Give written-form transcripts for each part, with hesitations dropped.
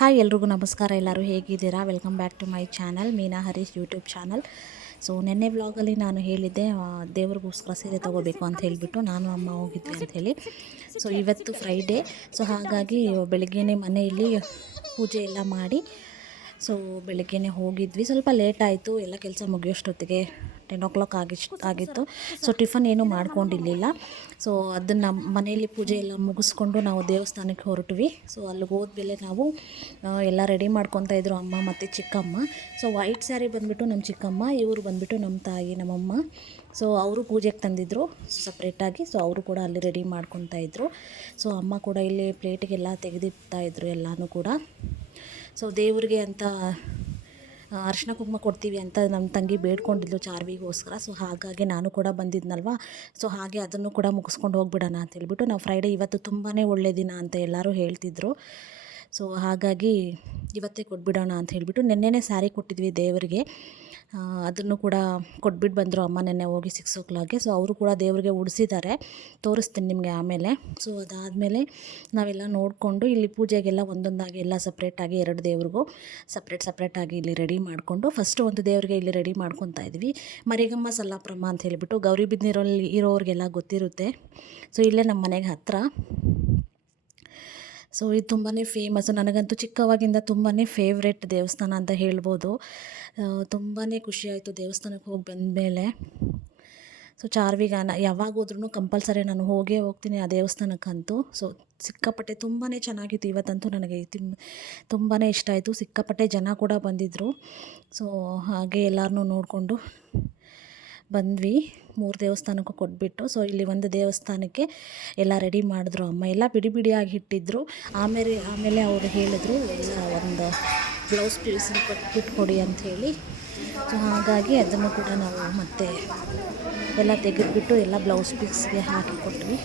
Hi ಎಲ್ರಿಗೂ ನಮಸ್ಕಾರ. ಎಲ್ಲರೂ ಹೇಗಿದ್ದೀರಾ? Welcome back to my channel Meena Harish YouTube channel. So ನೆನ್ನೆ ವ್ಲಾಗಲ್ಲಿ ನಾನು ಹೇಳಿದ್ದೆ ದೇವ್ರಿಗೋಸ್ಕರ ಸೀರೆ ತೊಗೋಬೇಕು ಅಂತ ಹೇಳಿಬಿಟ್ಟು ನಾನು ಅಮ್ಮ ಹೋಗಿದ್ವಿ ಅಂಥೇಳಿ. ಸೊ ಇವತ್ತು ಫ್ರೈಡೇ, ಸೊ ಹಾಗಾಗಿ ಬೆಳಗ್ಗೆನೇ ಮನೆಯಲ್ಲಿ ಪೂಜೆ ಎಲ್ಲ ಮಾಡಿ ಸೊ ಬೆಳಗ್ಗೆನೇ ಹೋಗಿದ್ವಿ. ಸ್ವಲ್ಪ ಲೇಟ್ ಆಯಿತು, ಎಲ್ಲ ಕೆಲಸ ಮುಗಿಯೋಷ್ಟೊತ್ತಿಗೆ 10 o'clock ಆಗಿತ್ತು. ಸೊ ಟಿಫನ್ ಏನೂ ಮಾಡ್ಕೊಂಡಿರಲಿಲ್ಲ. ಸೊ ಅದನ್ನು ಮನೆಯಲ್ಲಿ ಪೂಜೆ ಎಲ್ಲ ಮುಗಿಸ್ಕೊಂಡು ನಾವು ದೇವಸ್ಥಾನಕ್ಕೆ ಹೊರಟ್ವಿ. ಸೊ ಅಲ್ಲಿಗೆ ಹೋದ್ಮೇಲೆ ನಾವು ಎಲ್ಲ ರೆಡಿ ಮಾಡ್ಕೊತಾಯಿದ್ರು ಅಮ್ಮ ಮತ್ತು ಚಿಕ್ಕಮ್ಮ. ಸೊ ವೈಟ್ ಸ್ಯಾರಿ ಬಂದುಬಿಟ್ಟು ನಮ್ಮ ಚಿಕ್ಕಮ್ಮ, ಇವರು ಬಂದುಬಿಟ್ಟು ನಮ್ಮ ತಾಯಿ ನಮ್ಮಮ್ಮ. ಸೊ ಅವರು ಪೂಜೆಗೆ ತಂದಿದ್ದರು ಸಪ್ರೇಟಾಗಿ. ಸೊ ಅವರು ಕೂಡ ಅಲ್ಲಿ ರೆಡಿ ಮಾಡ್ಕೊತಾಯಿದ್ರು. ಸೊ ಅಮ್ಮ ಕೂಡ ಇಲ್ಲಿ ಪ್ಲೇಟಿಗೆಲ್ಲ ತೆಗೆದಿಡ್ತಾಯಿದ್ರು ಎಲ್ಲನೂ ಕೂಡ. ಸೊ ದೇವ್ರಿಗೆ ಅಂತ ಅರಿಶಿನ ಕುಂಕುಮ ಕೊಡ್ತೀವಿ ಅಂತ ನಮ್ಮ ತಂಗಿ ಬೇಡ್ಕೊಂಡಿದ್ಲು ಚಾರ್ವಿಗೋಸ್ಕರ. ಸೊ ಹಾಗಾಗಿ ನಾನು ಕೂಡ ಬಂದಿದ್ನಲ್ವ, ಸೊ ಹಾಗೆ ಅದನ್ನು ಕೂಡ ಮುಗಿಸ್ಕೊಂಡು ಹೋಗ್ಬಿಡೋಣ ಅಂತ ಹೇಳ್ಬಿಟ್ಟು. ನಾವು ಫ್ರೈಡೇ ಇವತ್ತು ತುಂಬಾ ಒಳ್ಳೆ ದಿನ ಅಂತ ಎಲ್ಲರೂ ಹೇಳ್ತಿದ್ರು. ಸೊ ಹಾಗಾಗಿ ಇವತ್ತೇ ಕೊಟ್ಬಿಡೋಣ ಅಂತ ಹೇಳಿಬಿಟ್ಟು ನೆನ್ನೆನೇ ಸ್ಯಾರಿ ಕೊಟ್ಟಿದ್ವಿ ದೇವರಿಗೆ. ಅದನ್ನು ಕೂಡ ಕೊಟ್ಬಿಟ್ಟು ಬಂದರು ಅಮ್ಮ ನೆನ್ನೆ ಹೋಗಿ 6 o'clockಗೆ. ಸೊ ಅವರು ಕೂಡ ದೇವರಿಗೆ ಉಡಿಸಿದ್ದಾರೆ, ತೋರಿಸ್ತೀನಿ ನಿಮಗೆ ಆಮೇಲೆ. ಸೊ ಅದಾದಮೇಲೆ ನಾವೆಲ್ಲ ನೋಡಿಕೊಂಡು ಇಲ್ಲಿ ಪೂಜೆಗೆಲ್ಲ ಒಂದೊಂದಾಗಿ ಎಲ್ಲ ಸಪ್ರೇಟಾಗಿ 2 ದೇವ್ರಿಗೂ ಸಪ್ರೇಟಾಗಿ ಇಲ್ಲಿ ರೆಡಿ ಮಾಡಿಕೊಂಡು ಫಸ್ಟು ಒಂದು ದೇವರಿಗೆ ಇಲ್ಲಿ ರೆಡಿ ಮಾಡ್ಕೊತಾ ಇದ್ವಿ. ಮರಿಗಮ್ಮ ಸಲ್ಲಾಪ್ರಮ್ಮ ಅಂತ ಹೇಳಿಬಿಟ್ಟು ಗೌರಿಬಿದನೂರಲ್ಲಿ ಇರೋರಿಗೆಲ್ಲ ಗೊತ್ತಿರುತ್ತೆ. ಸೊ ಇಲ್ಲೇ ನಮ್ಮ ಮನೆಗೆ ಹತ್ತಿರ. ಸೊ ಇದು ತುಂಬಾ ಫೇಮಸ್ಸು. ನನಗಂತೂ ಚಿಕ್ಕವಾಗಿಂದ ತುಂಬಾ ಫೇವ್ರೆಟ್ ದೇವಸ್ಥಾನ ಅಂತ ಹೇಳ್ಬೋದು. ತುಂಬಾ ಖುಷಿಯಾಯಿತು ದೇವಸ್ಥಾನಕ್ಕೆ ಹೋಗಿ ಬಂದಮೇಲೆ. ಸೊ ಚಾರ್ವಿಗಾನ ಯಾವಾಗ ಹೋದ್ರೂ ಕಂಪಲ್ಸರಿ ನಾನು ಹೋಗೇ ಹೋಗ್ತೀನಿ ಆ ದೇವಸ್ಥಾನಕ್ಕಂತೂ. ಸೊ ಸಿಕ್ಕಾಪಟ್ಟೆ ತುಂಬಾ ಚೆನ್ನಾಗಿತ್ತು. ಇವತ್ತಂತೂ ನನಗೆ ತುಂಬಾ ಇಷ್ಟ ಆಯಿತು. ಸಿಕ್ಕಾಪಟ್ಟೆ ಜನ ಕೂಡ ಬಂದಿದ್ದರು. ಸೊ ಹಾಗೆ ಎಲ್ಲರನ್ನೂ ನೋಡಿಕೊಂಡು ಬಂದ್ವಿ. 3 ದೇವಸ್ಥಾನಕ್ಕೂ ಕೊಟ್ಬಿಟ್ಟು. ಸೊ ಇಲ್ಲಿ ಒಂದು ದೇವಸ್ಥಾನಕ್ಕೆ ಎಲ್ಲ ರೆಡಿ ಮಾಡಿದ್ರು ಅಮ್ಮ, ಎಲ್ಲ ಬಿಡಿ ಬಿಡಿಯಾಗಿ ಇಟ್ಟಿದ್ರು. ಆಮೇಲೆ ಅವರು ಹೇಳಿದ್ರು ಎಲ್ಲ ಒಂದು ಬ್ಲೌಸ್ ಪೀಸ್ ಕೊಡಿ ಅಂಥೇಳಿ. ಸೊ ಹಾಗಾಗಿ ಅದನ್ನು ಕೂಡ ನಾವು ಮತ್ತೆ ಎಲ್ಲ ತೆಗೆದುಬಿಟ್ಟು ಎಲ್ಲ ಬ್ಲೌಸ್ ಪೀಸ್ಗೆ ಹಾಕಿ ಕೊಟ್ವಿ.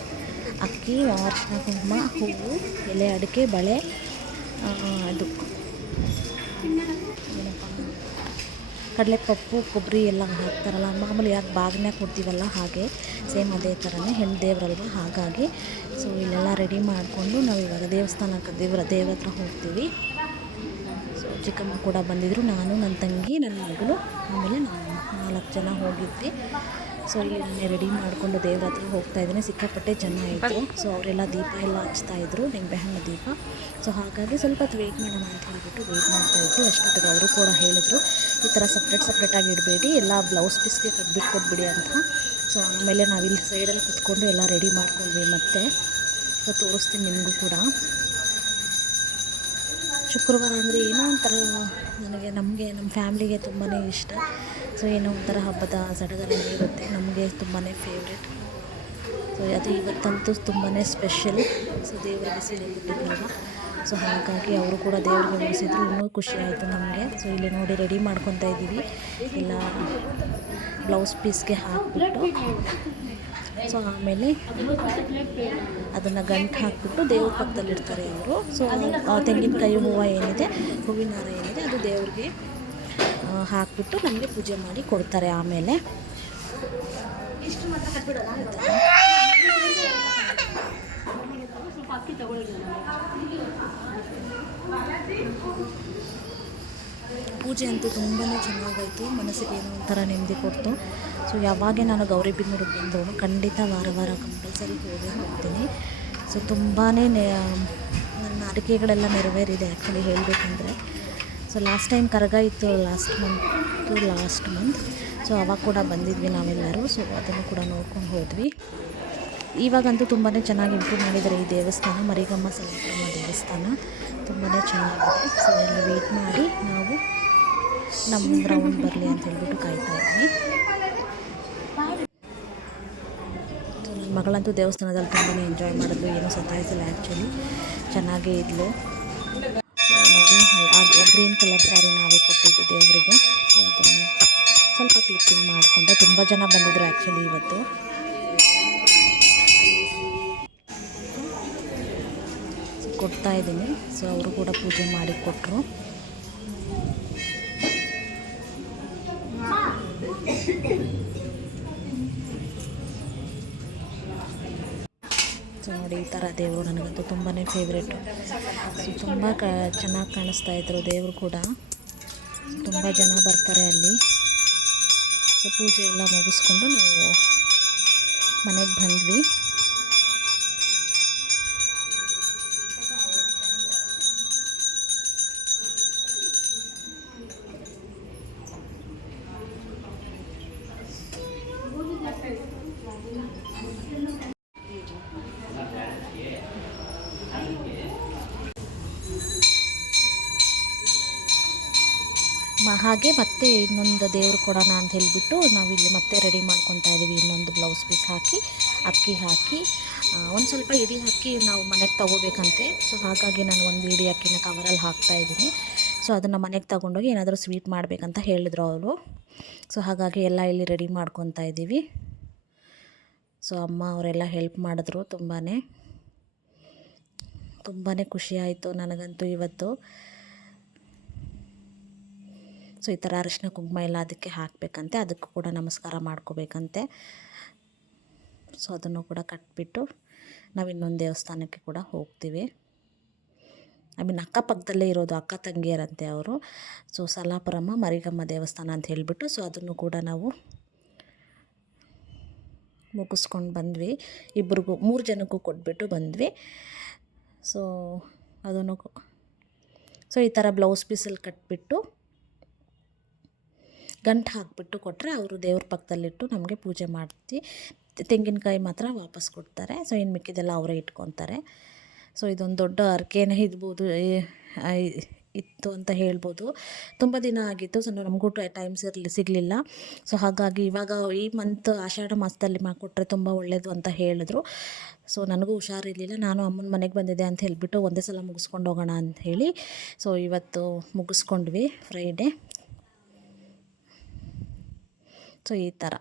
ಅಕ್ಕಿ, ಅರಿಶಿನ ಕುಂಕುಮ, ಹೂವು, ಎಲೆ ಅಡಿಕೆ, ಬಳೆ, ಅದು ಕಡಲೆಪಪ್ಪು, ಕೊಬ್ಬರಿ ಎಲ್ಲ ಹಾಕ್ತಾರಲ್ಲ ಮಾಮೂಲಿ, ಯಾಕೆ ಬಾಗಿನಾಗ ಕೊಡ್ತೀವಲ್ಲ ಹಾಗೆ ಸೇಮ್ ಅದೇ ಥರನೇ ಹೆಣ್ಣು ದೇವ್ರಲ್ವ ಹಾಗಾಗಿ. ಸೊ ಇಲ್ಲೆಲ್ಲ ರೆಡಿ ಮಾಡಿಕೊಂಡು ನಾವು ಇವಾಗ ದೇವಸ್ಥಾನಕ್ಕೆ ದೇವ್ರ ಹತ್ರ ಹೋಗ್ತೀವಿ. ಸೊ ಚಿಕ್ಕಮ್ಮ ಕೂಡ ಬಂದಿದ್ದರು, ನಾನು ನನ್ನ ತಂಗಿ ನನ್ನ ಮಗಳು ಆಮೇಲೆ ನಾವು 4 ಜನ ಹೋಗಿದ್ವಿ. ಸೊ ಇಲ್ಲಿ ನಾನೇ ರೆಡಿ ಮಾಡಿಕೊಂಡು ದೇವ್ರ ಹತ್ರ ಹೋಗ್ತಾಯಿದ್ದೀನಿ. ಸಿಕ್ಕಾಪಟ್ಟೆ ಜನ ಆಯಿತು. ಸೊ ಅವರೆಲ್ಲ ದೀಪ ಎಲ್ಲ ಹಚ್ತಾಯಿದ್ರು, ನಿಂಬೆಹಣ್ಣು ದೀಪ. ಸೊ ಹಾಗಾಗಿ ಸ್ವಲ್ಪ ಹೊತ್ತು ವೆಯ್ಟ್ ಮಾಡೋಣ ಅಂತ ಹೇಳಿಬಿಟ್ಟು ವೆಯ್ಟ್ ಮಾಡ್ತಾಯಿದ್ವಿ. ಅಷ್ಟೊತ್ತಿಗೆ ಅವರು ಕೂಡ ಹೇಳಿದರು ಈ ಥರ ಸಪ್ರೇಟಾಗಿ ಇಡಬೇಡಿ, ಎಲ್ಲ ಬ್ಲೌಸ್ ಪೀಸ್ಗೆ ಕೊಟ್ಬಿಡಿ ಅಂತ. ಸೊ ಆಮೇಲೆ ನಾವಿಲ್ಲಿ ಸೈಡಲ್ಲಿ ಕುತ್ಕೊಂಡು ಎಲ್ಲ ರೆಡಿ ಮಾಡ್ಕೊಂಡ್ವಿ. ಮತ್ತೆ ಸೊ ತೋರಿಸ್ತೀನಿ ನಿಮಗೂ ಕೂಡ. ಶುಕ್ರವಾರ ಅಂದರೆ ಏನೋ ಒಂಥರ ನಮಗೆ ನಮ್ಮ ಫ್ಯಾಮ್ಲಿಗೆ ತುಂಬಾ ಇಷ್ಟ. ಸೊ ಏನೋ ಒಂಥರ ಹಬ್ಬದ ಸಡಗರ ಇರುತ್ತೆ, ನಮಗೆ ತುಂಬಾ ಫೇವ್ರೆಟ್. ಸೊ ಅದು ಇವತ್ತಂತೂ ತುಂಬಾ ಸ್ಪೆಷಲ್. ಸೊ ದೇವರಿಗೆ ಸೀರೆ ಕೊಟ್ಟಿದ್ರಲ್ವ, ಸೊ ಹಾಗಾಗಿ ಅವರು ಕೂಡ ದೇವರಿಗೆ ಉಡಿಸಿದ್ರು, ಇನ್ನೂ ಖುಷಿ ಆಯಿತು ನಮಗೆ. ಸೊ ಇಲ್ಲಿ ನೋಡಿ ರೆಡಿ ಮಾಡ್ಕೊತಾ ಇದ್ದೀವಿ, ಎಲ್ಲ ಬ್ಲೌಸ್ ಪೀಸ್ಗೆ ಹಾಕಿಬಿಟ್ಟು. ಸೊ ಆಮೇಲೆ ಅದನ್ನು ಗಂಟು ಹಾಕಿಬಿಟ್ಟು ದೇವ್ರ ಪಕ್ಕದಲ್ಲಿಡ್ತಾರೆ ಅವರು. ಸೊ ತೆಂಗಿನಕಾಯಿ ಹೂವು ಏನಿದೆ, ಹೂವಿನ ಹಾರ ಏನಿದೆ ಅದು ದೇವ್ರಿಗೆ ಹಾಕಿಬಿಟ್ಟು ನಮಗೆ ಪೂಜೆ ಮಾಡಿ ಕೊಡ್ತಾರೆ. ಆಮೇಲೆ ಪೂಜೆ ಅಂತೂ ತುಂಬಾ ಚೆನ್ನಾಗಾಯಿತು, ಮನಸ್ಸಿಗೆ ಏನೋ ಒಂಥರ ನೆಮ್ಮದಿ ಕೊಡ್ತು. ಸೊ ಯಾವಾಗ ನಾನು ಗೌರಿಬಿದನೂರಿಗೆ ಬಂದರೂ ಖಂಡಿತ ವಾರ ಕಂಪಲ್ಸರಿ ಹೋಗ್ತೀನಿ. ಸೊ ತುಂಬಾ ನನ್ನ ಅರಿಕೆಗಳೆಲ್ಲ ನೆರವೇರಿದೆ ಆ್ಯಕ್ಚುಲಿ ಹೇಳಬೇಕಂದ್ರೆ. ಸೊ ಲಾಸ್ಟ್ ಟೈಮ್ ಕರಗ ಇತ್ತು ಲಾಸ್ಟ್ ಮಂತ್. ಸೊ ಅವಾಗ ಕೂಡ ಬಂದಿದ್ವಿ ನಾವೆಲ್ಲರೂ. ಸೊ ಅದನ್ನು ಕೂಡ ನೋಡ್ಕೊಂಡು ಹೋದ್ವಿ. ಇವಾಗಂತೂ ತುಂಬಾ ಚೆನ್ನಾಗಿ ಇಂಪ್ರೂವ್ ಮಾಡಿದ್ದಾರೆ ಈ ದೇವಸ್ಥಾನ, ಮರಿಗಮ್ಮ ಸಲ್ಲಾಪ್ರಮ್ಮ ದೇವಸ್ಥಾನ ತುಂಬಾ ಚೆನ್ನಾಗಿದೆ. ಸೊ ಎಲ್ಲ ವೆಯ್ಟ್ ಮಾಡಿ ನಾವು ನಮ್ಮ ರೌಂಡ್ ಬರಲಿ ಅಂತ ಹೇಳ್ಬಿಟ್ಟು ಕಾಯ್ತಾ ಇದ್ವಿ. ಸೊ ನನ್ನ ಮಗಳಂತೂ ದೇವಸ್ಥಾನದಲ್ಲಿ ತುಂಬಾ ಎಂಜಾಯ್ ಮಾಡಿದ್ಲು, ಏನೂ ಸತಾಯಿಸಿಲ್ಲ ಆ್ಯಕ್ಚುಲಿ, ಚೆನ್ನಾಗೇ ಇದ್ಲು. ಸೊ ನೋಡಿ ಗ್ರೀನ್ ಕಲರ್ ಸ್ಯಾರಿ ನಾವೇ ಕೊಟ್ಟಿದ್ದು ದೇವರಿಗೆ. ಸೊ ಅದನ್ನು ಸ್ವಲ್ಪ ಕ್ಲಿಪ್ಪಿಂಗ್ ಮಾಡಿಕೊಂಡೆ. ತುಂಬ ಜನ ಬಂದಿದ್ದರು ಆ್ಯಕ್ಚುಲಿ ಇವತ್ತು. ಕೊಡ್ತಾ ಇದ್ದೀನಿ. ಸೊ ಅವರು ಕೂಡ ಪೂಜೆ ಮಾಡಿ ಕೊಟ್ಟರು. ಸೊ ನೋಡಿ ಈ ಥರ ದೇವರು ನನಗಂತೂ ತುಂಬಾ ಫೇವ್ರೇಟು. ಸೊ ತುಂಬ ಚೆನ್ನಾಗಿ ಕಾಣಿಸ್ತಾಯಿದ್ರು ದೇವರು ಕೂಡ. ತುಂಬ ಜನ ಬರ್ತಾರೆ ಅಲ್ಲಿ. ಸೊ ಪೂಜೆ ಎಲ್ಲ ಮುಗಿಸ್ಕೊಂಡು ನಾವು ಮನೆಗೆ ಬಂದ್ವಿ. ಹಾಗೆ ಮತ್ತೆ ಇನ್ನೊಂದು ದೇವ್ರು ಕೊಡೋಣ ಅಂತ ಹೇಳಿಬಿಟ್ಟು ನಾವಿಲ್ಲಿ ಮತ್ತೆ ರೆಡಿ ಮಾಡ್ಕೊತಾ ಇದ್ದೀವಿ. ಇನ್ನೊಂದು ಬ್ಲೌಸ್ ಪೀಸ್ ಹಾಕಿ ಅಕ್ಕಿ ಹಾಕಿ ಒಂದು ಸ್ವಲ್ಪ ಇಡೀ ಅಕ್ಕಿ ನಾವು ಮನೆಗೆ ತೊಗೋಬೇಕಂತೆ. ಸೊ ಹಾಗಾಗಿ ನಾನು ಒಂದು ಇಡೀ ಅಕ್ಕಿನ ಕವರಲ್ಲಿ ಹಾಕ್ತಾಯಿದ್ದೀನಿ. ಸೊ ಅದನ್ನು ಮನೆಗೆ ತೊಗೊಂಡೋಗಿ ಏನಾದರೂ ಸ್ವೀಟ್ ಮಾಡಬೇಕಂತ ಹೇಳಿದ್ರು ಅವರು. ಸೊ ಹಾಗಾಗಿ ಎಲ್ಲ ಇಲ್ಲಿ ರೆಡಿ ಮಾಡ್ಕೊತಾ ಇದ್ದೀವಿ. ಸೊ ಅಮ್ಮ ಅವರೆಲ್ಲ ಹೆಲ್ಪ್ ಮಾಡಿದ್ರು. ತುಂಬಾ ಖುಷಿ ಆಯಿತು ನನಗಂತೂ ಇವತ್ತು. ಸೊ ಈ ಥರ ಅರಿಶಿನ ಕುಂಕುಮ ಎಲ್ಲ ಅದಕ್ಕೆ ಹಾಕಬೇಕಂತೆ, ಅದಕ್ಕೂ ಕೂಡ ನಮಸ್ಕಾರ ಮಾಡ್ಕೋಬೇಕಂತೆ. ಸೊ ಅದನ್ನು ಕೂಡ ಕಟ್ಬಿಟ್ಟು ನಾವು ಇನ್ನೊಂದು ದೇವಸ್ಥಾನಕ್ಕೆ ಕೂಡ ಹೋಗ್ತೀವಿ. ಅಕ್ಕಪಕ್ಕದಲ್ಲೇ ಇರೋದು ಅಕ್ಕ ತಂಗಿಯರಂತೆ ಅವರು. ಸೊ ಸಲಾಪುರಮ್ಮ ಮರಿಗಮ್ಮ ದೇವಸ್ಥಾನ ಅಂತ ಹೇಳಿಬಿಟ್ಟು, ಸೊ ಅದನ್ನು ಕೂಡ ನಾವು ಮುಗಿಸ್ಕೊಂಡು ಬಂದ್ವಿ. ಇಬ್ಬರಿಗೂ 3 ಜನಕ್ಕೂ ಕೊಟ್ಬಿಟ್ಟು ಬಂದ್ವಿ. ಸೊ ಅದನ್ನು ಈ ಥರ ಬ್ಲೌಸ್ ಪೀಸಲ್ಲಿ ಕಟ್ಬಿಟ್ಟು ಗಂಟು ಹಾಕಿಬಿಟ್ಟು ಕೊಟ್ಟರೆ ಅವರು ದೇವ್ರ ಪಕ್ಕದಲ್ಲಿಟ್ಟು ನಮಗೆ ಪೂಜೆ ಮಾಡ್ತಿ. ತೆಂಗಿನಕಾಯಿ ಮಾತ್ರ ವಾಪಸ್ ಕೊಡ್ತಾರೆ. ಸೊ ಇನ್ನು ಮಿಕ್ಕಿದೆಲ್ಲ ಅವರೇ ಇಟ್ಕೊತಾರೆ. ಸೊ ಇದೊಂದು ದೊಡ್ಡ ಹರಕೆನೇ ಇತ್ತು ಅಂತ ಹೇಳ್ಬೋದು. ತುಂಬ ದಿನ ಆಗಿತ್ತು. ಸೊ ನಮಗೂ ಟೈಮ್ ಸಿಗಲಿಲ್ಲ. ಸೊ ಹಾಗಾಗಿ ಇವಾಗ ಈ ಮಂತ್ ಆಷಾಢ ಮಾಸದಲ್ಲಿ ಮಾಡಿಕೊಟ್ರೆ ತುಂಬ ಒಳ್ಳೆಯದು ಅಂತ ಹೇಳಿದ್ರು. ಸೊ ನನಗೂ ಹುಷಾರಿರಲಿಲ್ಲ. ನಾನು ಅಮ್ಮನ ಮನೆಗೆ ಬಂದಿದ್ದೆ ಅಂತ ಹೇಳಿಬಿಟ್ಟು ಒಂದೇ ಸಲ ಮುಗಿಸ್ಕೊಂಡು ಹೋಗೋಣ ಅಂತ ಹೇಳಿ ಸೊ ಇವತ್ತು ಮುಗಿಸ್ಕೊಂಡ್ವಿ ಫ್ರೈಡೇ. ಸೊ ಈ ಥರ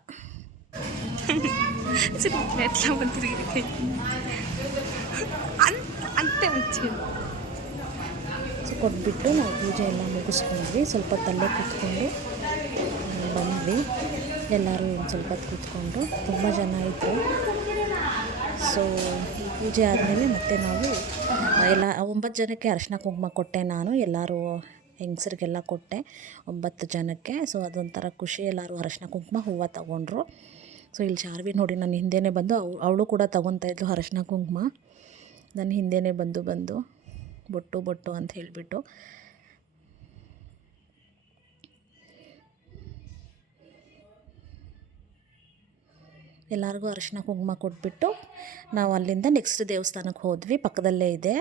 ಸೊ ಕೊಟ್ಬಿಟ್ಟು ನಾವು ಪೂಜೆ ಎಲ್ಲ ಮುಗಿಸ್ಕೊಂಡ್ವಿ. ಸ್ವಲ್ಪ ತಲೆ ಕೂತ್ಕೊಂಡು ಬಂದ್ವಿ. ಎಲ್ಲರೂ ಒಂದು ಸ್ವಲ್ಪ ಕೂತ್ಕೊಂಡು ತುಂಬ ಜನ ಇದ್ದರು. ಸೊ ಈ ಪೂಜೆ ಆದಮೇಲೆ ಮತ್ತೆ ನಾವು ಎಲ್ಲ 9 ಜನಕ್ಕೆ ಅರಿಶಿನ ಕುಂಕುಮ ಕೊಟ್ಟೆ ನಾನು. ಎಲ್ಲರೂ ಹೆಂಗಸರಿಗೆಲ್ಲ ಕೊಟ್ಟೆ 9 ಜನಕ್ಕೆ. ಸೊ ಅದೊಂಥರ ಖುಷಿ. ಎಲ್ಲರೂ ಅರಿಶಿನ ಕುಂಕುಮ ಹೂವು ತಗೊಂಡ್ರು. ಸೊ ಇಲ್ಲಿ ಚಾರ್ವಿ ನೋಡಿ ನನ್ನ ಹಿಂದೆಯೇ ಬಂದು ಅವಳು ಕೂಡ ತೊಗೊತಾಯಿದ್ಲು ಅರಿಶಿನ ಕುಂಕುಮ. ನನ್ನ ಹಿಂದೆಯೇ ಬಂದು ಬೊಟ್ಟು ಅಂತ ಹೇಳಿಬಿಟ್ಟು ಎಲ್ಲರಿಗೂ ಅರಿಶಿನ ಕುಂಕುಮ ಕೊಟ್ಬಿಟ್ಟು ನಾವು ಅಲ್ಲಿಂದ ನೆಕ್ಸ್ಟ್ ದೇವಸ್ಥಾನಕ್ಕೆ ಹೋದ್ವಿ. ಪಕ್ಕದಲ್ಲೇ ಇದೆ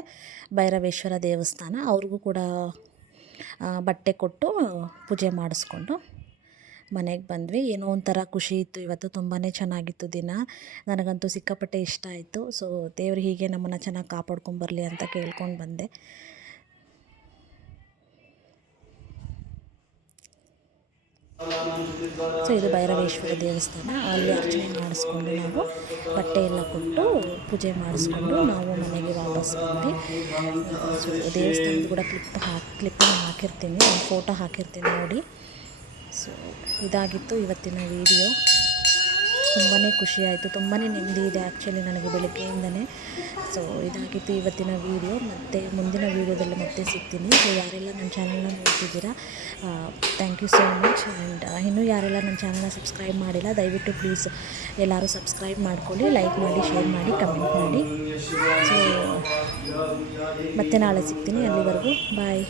ಭೈರವೇಶ್ವರ ದೇವಸ್ಥಾನ. ಅವ್ರಿಗೂ ಕೂಡ ಬಟ್ಟೆ ಕೊಟ್ಟು ಪೂಜೆ ಮಾಡಿಸ್ಕೊಂಡು ಮನೆಗೆ ಬಂದ್ವಿ. ಏನೋ ಒಂಥರ ಖುಷಿ ಇತ್ತು ಇವತ್ತು. ತುಂಬಾ ಚೆನ್ನಾಗಿತ್ತು ದಿನ. ನನಗಂತೂ ಸಿಕ್ಕಾಪಟ್ಟೆ ಇಷ್ಟ ಆಯಿತು. ಸೊ ದೇವರು ಹೀಗೆ ನಮ್ಮನ್ನು ಚೆನ್ನಾಗಿ ಕಾಪಾಡ್ಕೊಂಬರಲಿ ಅಂತ ಕೇಳ್ಕೊಂಡು ಬಂದೆ. ಸೊ ಇದು ಭೈರವೇಶ್ವರ ದೇವಸ್ಥಾನ. ಅಲ್ಲಿ ಅರ್ಚನೆ ಮಾಡಿಸ್ಕೊಂಡು ನಾವು ಬಟ್ಟೆ ಎಲ್ಲ ಕೊಟ್ಟು ಪೂಜೆ ಮಾಡಿಸ್ಕೊಂಡು ನಾವು ಮನೆಗೆ ವಾಪಸ್ ಬಂದ್ವಿ. ಸೊ ದೇವಸ್ಥಾನದ ಕೂಡ ಕ್ಲಿಪ್ಪನ್ನು ಹಾಕಿರ್ತೀನಿ, ಒಂದು ಫೋಟೋ ಹಾಕಿರ್ತೀನಿ ನೋಡಿ. ಸೊ ಇದಾಗಿತ್ತು ಇವತ್ತಿನ ವಿಡಿಯೋ. ತುಂಬಾ ಖುಷಿಯಾಯಿತು, ತುಂಬಾ ನೆಮ್ಮದಿ ಇದೆ ಆ್ಯಕ್ಚುಲಿ ನನಗೆ ಬೆಳಗ್ಗೆಯಿಂದನೇ. ಸೊ ಇದಾಗಿತ್ತು ಇವತ್ತಿನ ವೀಡಿಯೋ. ಮತ್ತು ಮುಂದಿನ ವೀಡಿಯೋದಲ್ಲಿ ಮತ್ತೆ ಸಿಗ್ತೀನಿ. ಸೊ ಯಾರೆಲ್ಲ ನನ್ನ ಚಾನಲ್ನ ನೋಡ್ತಿದ್ದೀರಾ thank you so much. And ಇನ್ನೂ ಯಾರೆಲ್ಲ ನನ್ನ ಚಾನಲ್ನ ಸಬ್ಸ್ಕ್ರೈಬ್ ಮಾಡಿಲ್ಲ ದಯವಿಟ್ಟು ಪ್ಲೀಸ್ ಎಲ್ಲರೂ ಸಬ್ಸ್ಕ್ರೈಬ್ ಮಾಡ್ಕೊಳ್ಳಿ, ಲೈಕ್ ಮಾಡಿ, ಶೇರ್ ಮಾಡಿ, ಕಮೆಂಟ್ ಮಾಡಿ. ಸೊ ಮತ್ತೆ ನಾಳೆ ಸಿಗ್ತೀನಿ. ಅಲ್ಲಿವರೆಗೂ ಬಾಯ್.